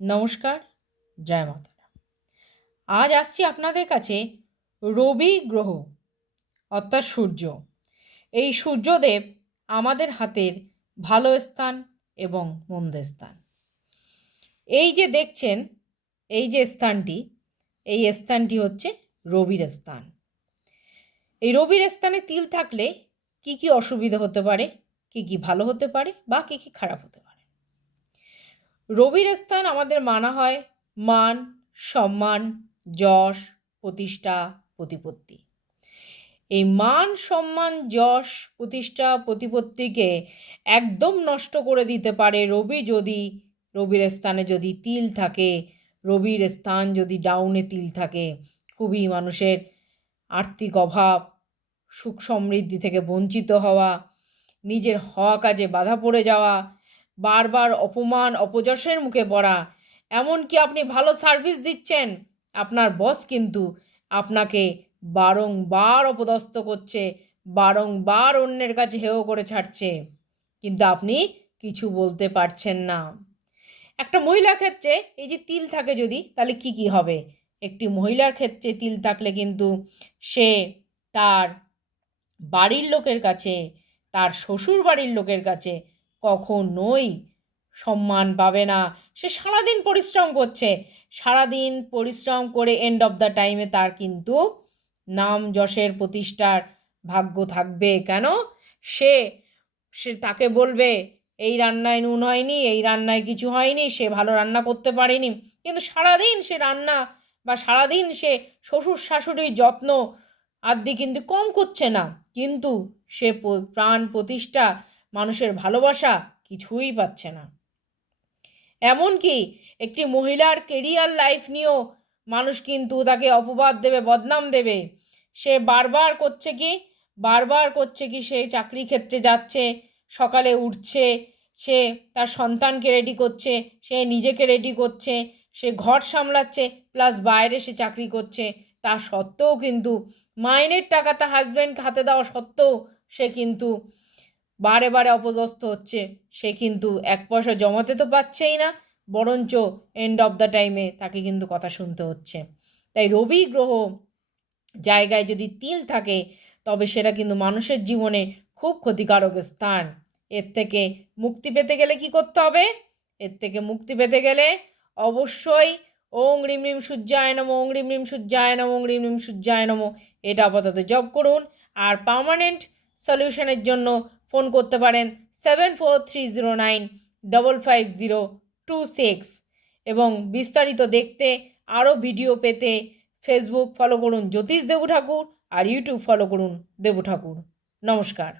নমস্কার, জয় মাতারা। আজ আসছি আপনাদের কাছে রবি গ্রহ, অর্থাৎ সূর্য। এই সূর্যদেব আমাদের হাতের ভালো স্থান এবং মন্দ স্থান। এই যে দেখছেন, এই যে স্থানটি, এই স্থানটি হচ্ছে রবির স্থান। এই রবির স্থানে তিল থাকলে কি কি অসুবিধা হতে পারে, কি কি ভালো হতে পারে বা কি কি খারাপ হতে পারে? রবির স্থান আমাদের মানা হয় মান, সম্মান, যশ, প্রতিষ্ঠা, প্রতিপত্তি। এই মান, সম্মান, যশ, প্রতিষ্ঠা, প্রতিপত্তিকে একদম নষ্ট করে দিতে পারে রবি যদি রবির স্থানে যদি তিল থাকে, রবির স্থান যদি ডাউনে তিল থাকে। খুবই মানুষের আর্থিক অভাব, সুখ সমৃদ্ধি থেকে বঞ্চিত হওয়া, নিজের হওয়া কাজে বাধা পড়ে যাওয়া বারবার অপমান, অপযশের মুখে পড়া এমনকি আপনি ভালো সার্ভিস দিচ্ছেন। আপনার বস কিন্তু আপনাকে বারংবার অপদস্থ করছে, বারংবার অন্যের কাছে হেও করে ছাড়ছে। কিন্তু আপনি কিছু বলতে পারছেন না। একটা মহিলার ক্ষেত্রে এই যে তিল থাকে যদি, তাহলে কি কি হবে? একটি মহিলার ক্ষেত্রে তিল থাকলে কিন্তু সে তার বাড়ির লোকের কাছে, তার শ্বশুর বাড়ির লোকের কাছে কখনোই সম্মান পাবে না। সে সারাদিন পরিশ্রম করছে। সারাদিন পরিশ্রম করে এন্ড অফ দ্য টাইমে তার কিন্তু নাম যশের প্রতিষ্ঠার ভাগ্য থাকবে। কেন? সে সে তাকে বলবে, এই রান্নায় নুন হয়নি, এই রান্নায় কিছু হয়নি, সে ভালো রান্না করতে পারেনি। কিন্তু সারাদিন সে রান্না বা সারাদিন সে শ্বশুর শাশুড়ির যত্ন আদি কিন্তু কম করছে না। কিন্তু সে প্রাণ প্রতিষ্ঠা মানুষের ভালোবাসা কিছুই পাচ্ছে না। এমনকি একটি মহিলার কেরিয়ার লাইফ নিয়েও মানুষ কিন্তু তাকে অপবাদ দেবে, বদনাম দেবে। সে বারবার করছে কি? বারবার করছে কি সে চাকরি ক্ষেত্রে যাচ্ছে, সকালে উঠছে, সে তার সন্তানকে রেডি করছে, সে নিজেকে রেডি করছে, সে ঘর সামলাচ্ছে প্লাস বাইরে সে চাকরি করছে। তা সত্ত্বেও কিন্তু মাইনের টাকা তার হাজব্যান্ডকে হাতে দেওয়া সত্ত্বেও সে কিন্তু বারে বারে অপদস্থ হচ্ছে। সে কিন্তু এক পয়সা জমাতে তো পাচ্ছেই না, বরঞ্চ এন্ড অফ দ্য টাইমে তাকে কিন্তু কথা শুনতে হচ্ছে। তাই রবি গ্রহ জায়গায় যদি তিল থাকে, তবে সেটা কিন্তু মানুষের জীবনে খুব ক্ষতিকারক স্থান। এর থেকে মুক্তি পেতে গেলে কি করতে হবে? এর থেকে মুক্তি পেতে গেলে অবশ্যই ওং রিম রিম সূর্যায় নম, ওং রিম রিম সূর্যায় নম, ওং রিম রিম সূর্যায় নম, এটা আপাতত জব করুন। আর পার্মানেন্ট সলিউশনের জন্য ফোন করতে পারেন seven four three zero nine double five zero two six এবং বিস্তারিত দেখতে আরও ভিডিও পেতে ফেসবুক ফলো করুন জ্যোতিষ দেবু ঠাকুর আর ইউটিউব ফলো করুন দেবু ঠাকুর নমস্কার।